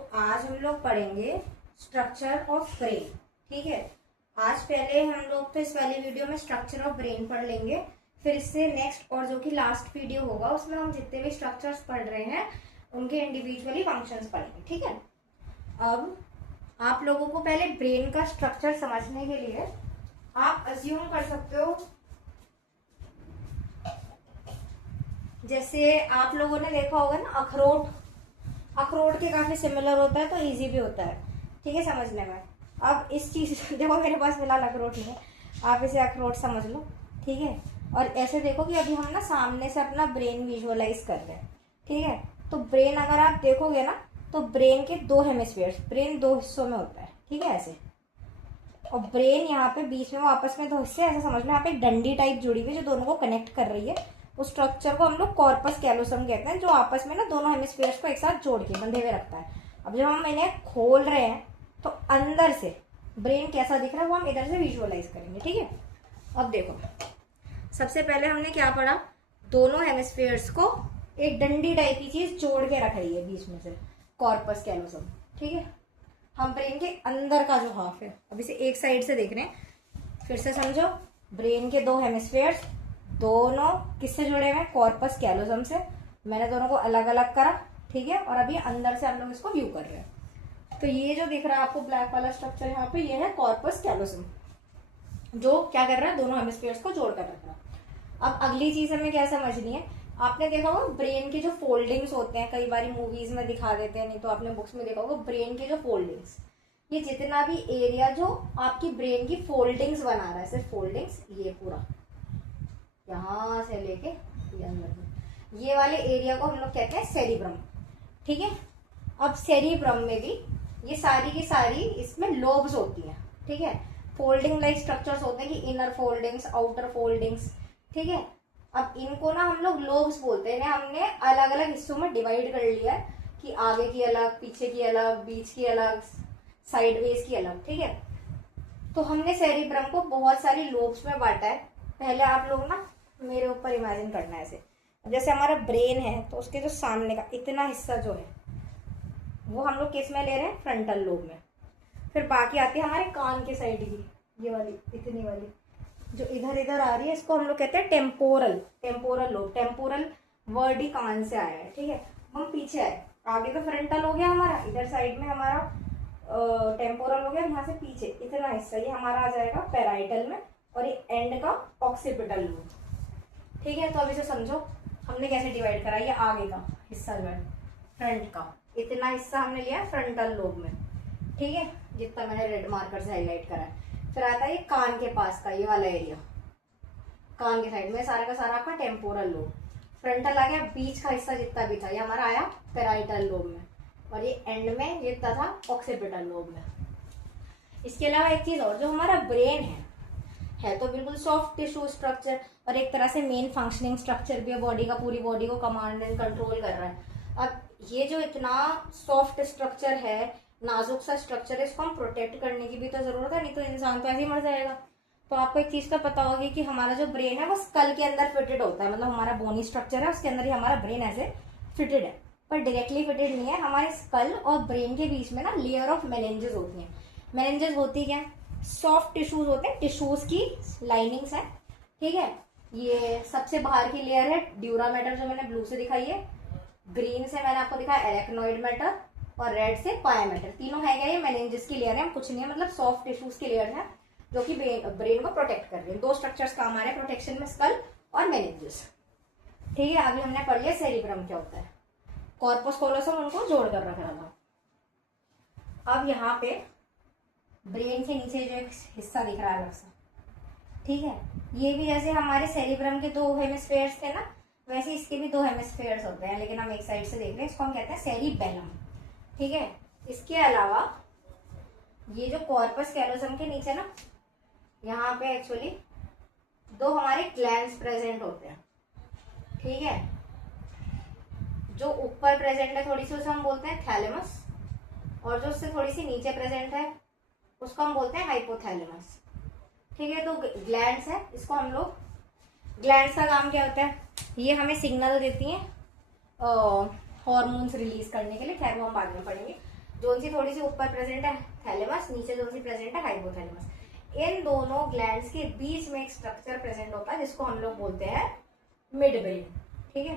तो आज हम लोग पढ़ेंगे स्ट्रक्चर ऑफ ब्रेन। ठीक है, आज पहले हम लोग तो इस वाली वीडियो में स्ट्रक्चर ऑफ ब्रेन पढ़ लेंगे, फिर इससे नेक्स्ट और जो कि लास्ट वीडियो होगा उसमें हम जितने भी स्ट्रक्चर्स पढ़ रहे हैं उनके इंडिविजुअली फंक्शंस पढ़ेंगे। ठीक है, अब आप लोगों को पहले ब्रेन का स्ट्रक्चर समझने के लिए आप अज्यूम कर सकते हो, जैसे आप लोगों ने देखा होगा ना अखरोट के काफी सिमिलर होता है तो इजी भी होता है। ठीक है, समझने में। अब इस चीज देखो, मेरे पास फिलहाल अखरोट नहीं है, आप इसे अखरोट समझ लो। ठीक है, और ऐसे देखो कि अभी हम ना सामने से अपना ब्रेन विजुअलाइज कर रहे हैं। ठीक है, तो ब्रेन अगर आप देखोगे ना तो ब्रेन के दो हेमिस्फीयर्स, ब्रेन दो हिस्सों में होता है। ठीक है, ऐसे, और ब्रेन यहाँ पे बीच में वो आपस में दो हिस्से, ऐसे समझ लो यहाँ पे एक डंडी टाइप जुड़ी हुई है जो दोनों को कनेक्ट कर रही है। उस स्ट्रक्चर को हम लोग कॉर्पस कैलोसम कहते हैं, जो आपस में ना दोनों हेमिस्फीयर्स को एक साथ जोड़ के बंधे हुए रखता है। अब जब हम इन्हें खोल रहे हैं तो अंदर से ब्रेन कैसा दिख रहा है वो हम इधर से विजुअलाइज करेंगे। ठीक है, अब देखो, सबसे पहले हमने क्या पढ़ा, दोनों हेमिस्फीयर्स को एक डंडी टाइप की चीज जोड़ के रख रही है बीच में से, कॉर्पस कैलोसम। ठीक है, हम ब्रेन के अंदर का जो हाफ है, अब इसे एक साइड से देख रहे हैं, फिर से समझो, ब्रेन के दो हेमिस्फीयर्स, दोनों किससे जुड़े हुए हैं, कॉर्पस कैलोसम से। मैंने दोनों को अलग अलग करा। ठीक है, और अभी अंदर से हम लोग इसको व्यू कर रहे हैं। तो ये जो दिख रहा है आपको ब्लैक वाला स्ट्रक्चर यहाँ पे, ये है कॉर्पस कैलोसम, जो क्या कर रहा है, दोनों हेमिस्फीयर्स को जोड़ कर रख रहा है। अब अगली चीज हमें क्या समझनी है, आपने देखा होगा ब्रेन के जो फोल्डिंग्स होते हैं, कई बार मूवीज में दिखा देते हैं, नहीं तो आपने बुक्स में देखा होगा, ब्रेन के जो फोल्डिंग्स, ये जितना भी एरिया जो आपकी ब्रेन की फोल्डिंग्स बना रहा है, सिर्फ फोल्डिंग्स, ये पूरा यहां से लेके ये अंदर, ये वाले एरिया को हम लोग कहते हैं सेरिब्रम। ठीक है, अब सेरिब्रम में भी ये सारी की सारी इसमें लोब्स होती हैं। ठीक है, फोल्डिंग लाइक स्ट्रक्चर्स होते हैं कि इनर फोल्डिंग्स, आउटर फोल्डिंग्स। ठीक है, अब इनको ना हम लोग लोब्स बोलते हैं। हमने अलग अलग हिस्सों में डिवाइड कर लिया है कि आगे की अलग, पीछे की अलग, बीच की अलग, साइडवेज की अलग। ठीक है, तो हमने सेरिब्रम को बहुत सारी लोब्स में बांटा है। पहले आप लोग ना मेरे ऊपर इमेजिन करना है, ऐसे जैसे हमारा ब्रेन है तो उसके जो सामने का इतना हिस्सा जो है वो हम लोग किस में ले रहे हैं, फ्रंटल लोब में। फिर बाकी आती है हमारे कान के साइड की, ये वाली इतनी वाली जो इधर इधर आ रही है, इसको हम लोग कहते हैं टेम्पोरल लोब। टेम्पोरल वर्ड ही कान से आया है। ठीक है, हम पीछे आए, आगे तो फ्रंटल हो गया हमारा, इधर साइड में हमारा टेम्पोरल हो गया, यहाँ से पीछे इतना हिस्सा ये हमारा आ जाएगा पैराइटल में, और ये एंड का ऑक्सीपिटल लोब। ठीक है, तो अब इसे समझो हमने कैसे डिवाइड करा, ये आगे का हिस्सा जो है फ्रंट का, इतना हिस्सा हमने लिया फ्रंटल लोब में। ठीक है, जितना मैंने रेड मार्कर से हाईलाइट करा है। फिर आता है ये कान के पास का ये वाला एरिया, कान के साइड में सारा का सारा आपका टेम्पोरल लोब। फ्रंटल आ गया, बीच का हिस्सा जितना भी था ये हमारा आया पैराइटल लोब में, और ये एंड में ये था ऑक्सीपिटल लोब में। इसके अलावा एक चीज और, जो हमारा ब्रेन है तो बिल्कुल सॉफ्ट टिश्यू स्ट्रक्चर, और एक तरह से मेन फंक्शनिंग स्ट्रक्चर भी है बॉडी का, पूरी बॉडी को कमांड एंड कंट्रोल कर रहा है। अब ये जो इतना सॉफ्ट स्ट्रक्चर है, नाजुक सा स्ट्रक्चर है, इसको हम प्रोटेक्ट करने की भी तो जरूरत है, नहीं तो इंसान तो ऐसे ही मर जाएगा। तो आपको एक चीज का पता होगा कि हमारा जो ब्रेन है वो स्कल के अंदर फिटेड होता है, मतलब हमारा बोनी स्ट्रक्चर है उसके अंदर ही हमारा ब्रेन ऐसे फिटेड है, पर डायरेक्टली फिटेड नहीं है। हमारे स्कल और ब्रेन के बीच में ना लेयर ऑफ मेनिंजेस होती है। मेनिंजेस होती क्या, सॉफ्ट टिश्यूज होते हैं, टिश्यूज की लाइनिंग्स है। ठीक है, ये सबसे बाहर की लेयर है ड्यूरा मैटर, जो मैंने ब्लू से दिखाई है, ग्रीन से मैंने आपको दिखाया एरेक्नोइड मैटर, और रेड से पाया मैटर। तीनों है क्या, ये मेनिंजेस की लेयर है, कुछ नहीं है, मतलब सॉफ्ट टिश्यूज की लेयर है जो कि ब्रेन को प्रोटेक्ट कर रही है। दो स्ट्रक्चर्स काम आ रहे हैं प्रोटेक्शन में, स्कल और मेनिंजेस। ठीक है, अभी हमने पढ़ लिया सेरिब्रम क्या होता है, कॉर्पस कैलोसम उनको जोड़ कर रखा था। अब यहाँ पे ब्रेन के नीचे जो एक हिस्सा दिख रहा है अलग सा, ठीक है, ये भी जैसे हमारे सेरिब्रम के दो हेमिस्फीयर्स थे ना, वैसे इसके भी दो हेमिस्फीयर्स होते हैं, लेकिन हम एक साइड से देख रहे हैं, इसको हम कहते हैं सेरिबेलम। ठीक है, इसके अलावा ये जो कॉर्पस कैलोसम के नीचे ना, यहाँ पे एक्चुअली दो हमारे ग्लैंड्स प्रेजेंट होते हैं। ठीक है, जो ऊपर प्रेजेंट है थोड़ी सी उसे हम बोलते हैं थैलेमस, और जो उससे थोड़ी सी नीचे प्रेजेंट है उसको हम बोलते हैं हाइपोथैलेमस। ठीक है, तो ग्लैंड्स है, इसको हम लोग, ग्लैंड्स का काम क्या होता है, ये हमें सिग्नल देती हैं हॉर्मोन्स रिलीज करने के लिए, खैर वो हम बाद में पढ़ेंगे। जोन सी थोड़ी सी ऊपर प्रेजेंट है थैलेमस, नीचे जोन सी प्रेजेंट है हाइपोथैलेमस। इन दोनों ग्लैंड्स के बीच में एक स्ट्रक्चर प्रेजेंट होता है जिसको हम लोग बोलते हैं मिड ब्रेन। ठीक है,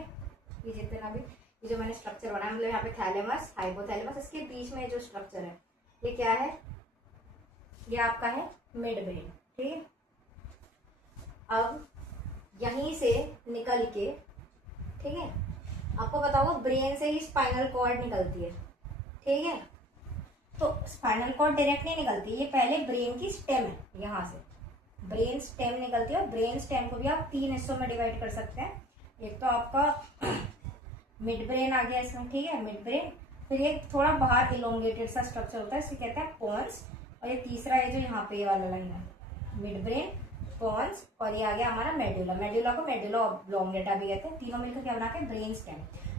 ये जितना भी ये जो मैंने स्ट्रक्चर बनाया, मतलब यहाँ पे थैलेमस हाइपोथैलेमस, इसके बीच में जो स्ट्रक्चर है ये क्या है, ये आपका है मिड ब्रेन। ठीक है, अब यहीं से निकल के, ठीक है, आपको पता होगा ब्रेन से ही स्पाइनल कॉर्ड निकलती है। ठीक है, तो स्पाइनल कॉर्ड डायरेक्ट नहीं निकलती, ये पहले ब्रेन की स्टेम है, यहाँ से ब्रेन स्टेम निकलती है। और ब्रेन स्टेम को भी आप 3 हिस्सों में डिवाइड कर सकते हैं। एक तो आपका मिड ब्रेन आ गया इसमें, ठीक है, मिड ब्रेन। फिर ये थोड़ा बाहर इलोंगेटेड सा स्ट्रक्चर होता है, इसे कहते हैं पोन्स। और ये तीसरा है जो यहाँ पे ये वाला लाइन है, मिड ब्रेन, पोन्स, और ये आ गया हमारा मेडुला। मेडुला को मेडुला ऑब्लोंगेटा भी कहते हैं। तीनों मिलकर क्या बनाते हैं, ब्रेन स्टेम।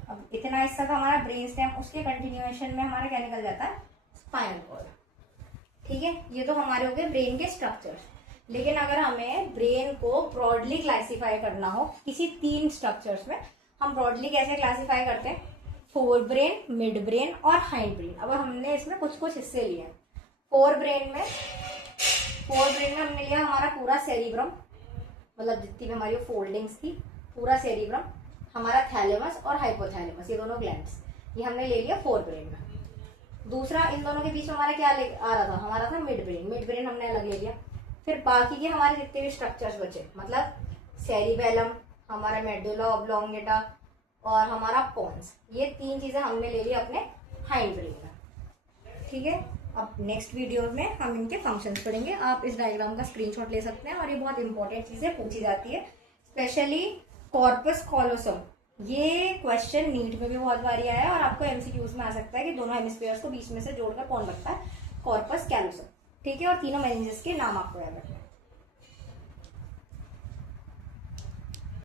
अब इतना हिस्सा था हमारा ब्रेन स्टेम, उसके कंटिन्यूएशन में हमारा क्या निकल जाता है, स्पाइनल कॉर्ड। ठीक है, ये तो हमारे हो गए ब्रेन के स्ट्रक्चर। लेकिन अगर हमें ब्रेन को ब्रॉडली क्लासिफाई करना हो किसी 3 स्ट्रक्चर्स में, हम ब्रॉडली कैसे क्लासिफाई करते हैं, फोर ब्रेन, मिड ब्रेन और हाइंड ब्रेन। अब हमने इसमें कुछ कुछ हिस्से लिए। फोर ब्रेन में हमने लिया हमारा पूरा सेरिब्रम, मतलब जितनी भी हमारी फोल्डिंग्स थी, पूरा सेरिब्रम, हमारा थैलेमस और हाइपोथैलेमस, ये दोनों ग्लैंड्स, ये हमने ले लिया फोर ब्रेन में। दूसरा इन दोनों के बीच में हमारा क्या आ रहा था, हमारा था मिड ब्रेन। मिड ब्रेन हमने अलग ले लिया। फिर बाकी के हमारे जितने भी स्ट्रक्चर्स बचे, मतलब सेरिबेलम, हमारा मेडुला ऑब्लोंगेटा और हमारा पोन्स, ये 3 चीजें हमने ले ली अपने हाइंड ब्रेन में। ठीक है, अब नेक्स्ट वीडियो में हम इनके फंक्शंस पढ़ेंगे। आप इस डायग्राम का स्क्रीनशॉट ले सकते हैं और ये बहुत इंपॉर्टेंट चीजें पूछी जाती है, स्पेशली कॉर्पस कॉलोसम। ये क्वेश्चन नीट में भी बहुत बार आया है और आपको एमसीक्यूज में आ सकता है कि दोनों हेमिस्फीयर्स को बीच में से जोड़कर कौन रखता है, कॉर्पस कैलोसम। ठीक है, और तीनों मेनिंजेस के नाम आपको याद रखना है।